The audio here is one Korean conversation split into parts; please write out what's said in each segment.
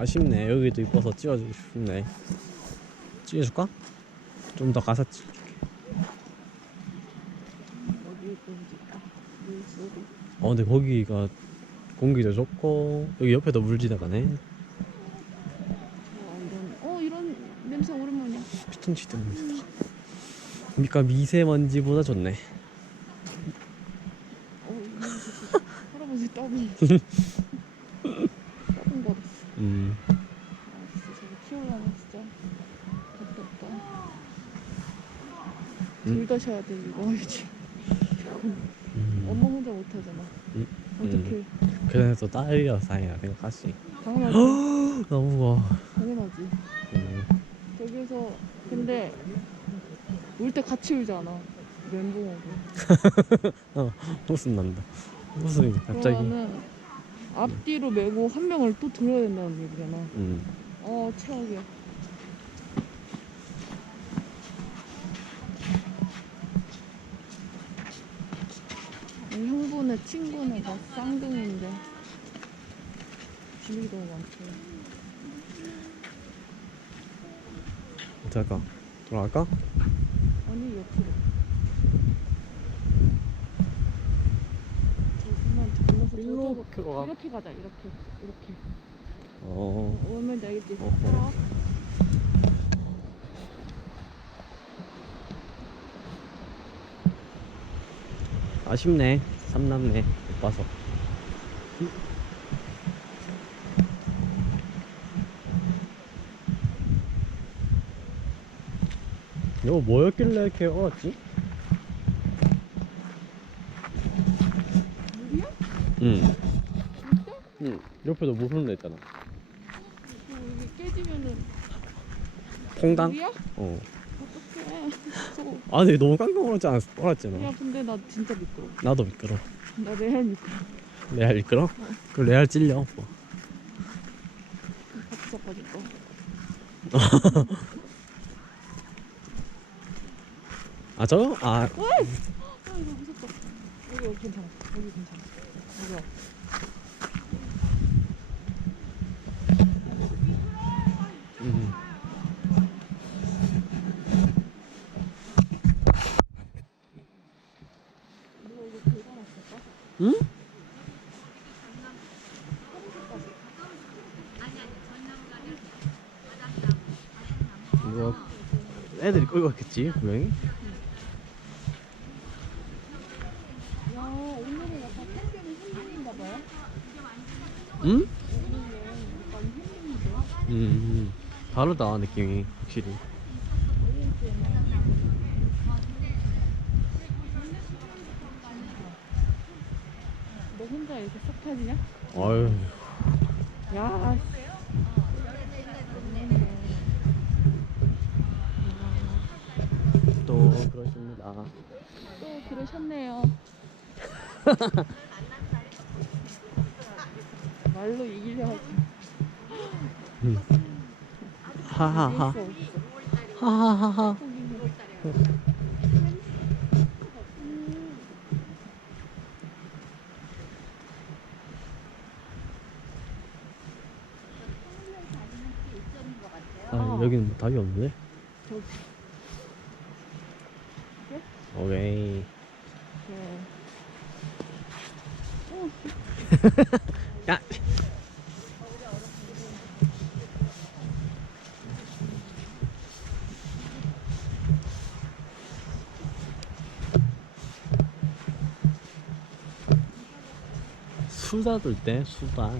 아쉽네. 여기도 이뻐서 찍어주고 싶네. 찍어줄까? 좀 더 가서 찍어줄게. 어디 있던지까 물소리. 근데 거기가 공기도 좋고 여기 옆에도 물 지나가네. 이런 냄새 오랜만이야. 피톤치드 냄새다. 그러니까 미세먼지보다 좋네. 이 냄새 진짜 할아버지 따분. 따분 거렸어. 진짜 저거 키우려면 진짜 답답다. 둘 다 쉬어야 돼 이거 알지? 엄마 혼자 못 하잖아. 어떡해. 그래서 딸이라서 다행이라 생각하지. 당연하지. 너무 당연하지. 저기서 근데 울 때 같이 울잖아. 멘붕하고. 웃음 난다. 웃음이 갑자기. 그러면은 앞뒤로 메고 한 명을 또 들어야 된다는 얘기잖아. 최악이야. 형부네 친구네 다 쌍둥이인데 비밀이 너무 많죠. 어떻게 할까? 돌아갈까? 아니 옆으로. 저기만 건너서 이렇게 가. 이렇게 가자. 이렇게. 어. 오면 알겠지. 어허. 따라와. 아쉽네. 삼남매 못 봐서. 이거 뭐였길래 이렇게 얼었지? 물이야? 응. 진짜? 응. 옆에도 물 흘러있잖아. 여기 깨지면은 퐁당? 물이야? 어. 어떡해. 무서워. 근데 너무 깡깡 얼었잖아. 야 근데 나 진짜 미끄러. 나도 미끄러. 나 레알 미끄러. 레알 미끄러? 그 레알 찔려. 뭐. 같이 잡아줄까? 저거? 이거 무섭다. 여기 괜찮아. 여기 괜찮아. 여기 와. 음. 누가 이거 긁어놨을까? 응? 이거 애들이 끌고 갔겠지 분명히. 야 오늘은 약간 풍경이 힐링인가 봐요? 응? 오늘은 약간 힐링인데? 다르다 느낌이 확실히. 너 혼자 이렇게 싹 타지냐? 아유. 야 또 그러십니다. 또 그러셨네요. 말로 이기려 하지. 하하하. 이길 수 없어. 하하하하. 여기는 뭐 답이 없네. 저기. 오케이. 야. 수다 둘 때 수다.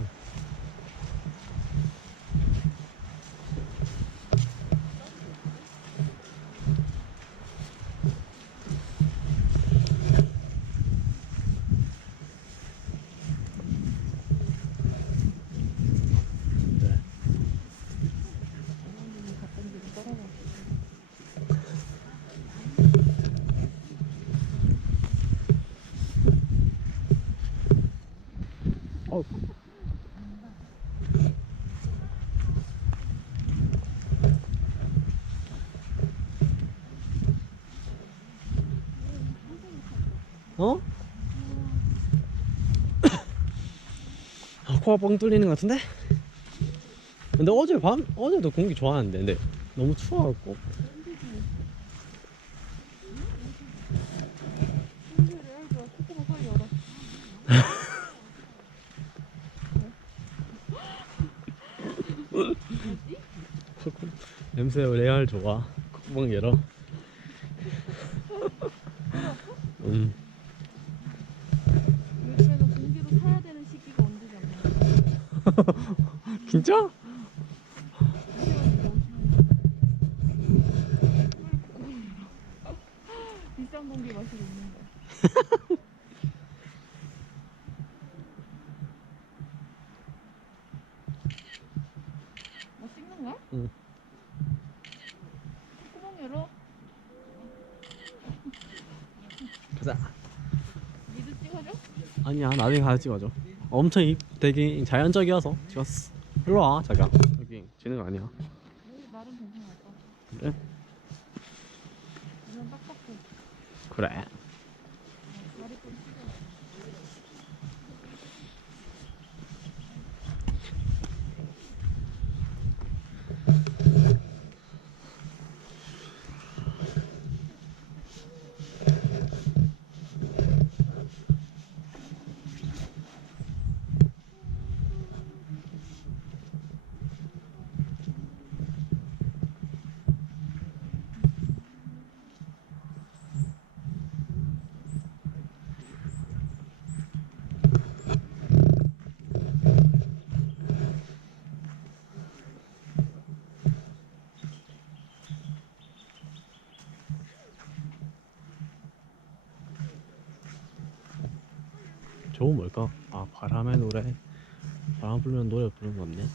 어? 코가 뻥 뚫리는 것 같은데? 근데 어제도 공기 좋았는데 근데 너무 추워갖고. 공기를 해줘. 코코넛 빨리 열어. 냄새 레알 좋아. 콧구멍 열어. 요즘에는 공기도 사야 되는 시기가 언제잖아. 진짜? 비싼 공기 마시고 있는 거야. 뭐 찍는 거야? 응. 구멍 열어. 가자. 니도 찍어줘? 아니야 나중에 가서 찍어줘. 엄청 되게 자연적이어서 찍었어. 일로 와 자기야. 여기 지는 거 아니야. 여기 나름 괜찮을 것 같아. 그래? 그냥 딱딱해. 그래. 다리 좀 찍어. 저건 뭘까? 아 바람의 노래. 바람 불면 노래 부르는 거 없네.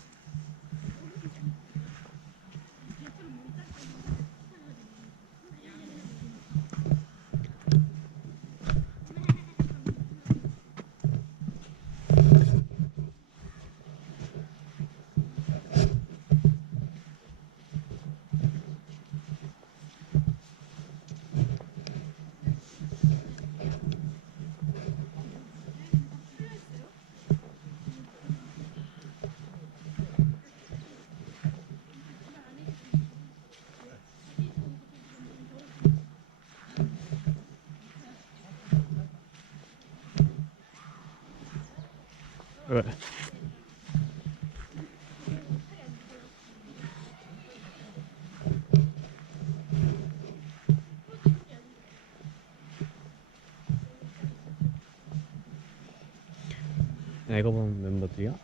왜? 이거 본 멤버들이야?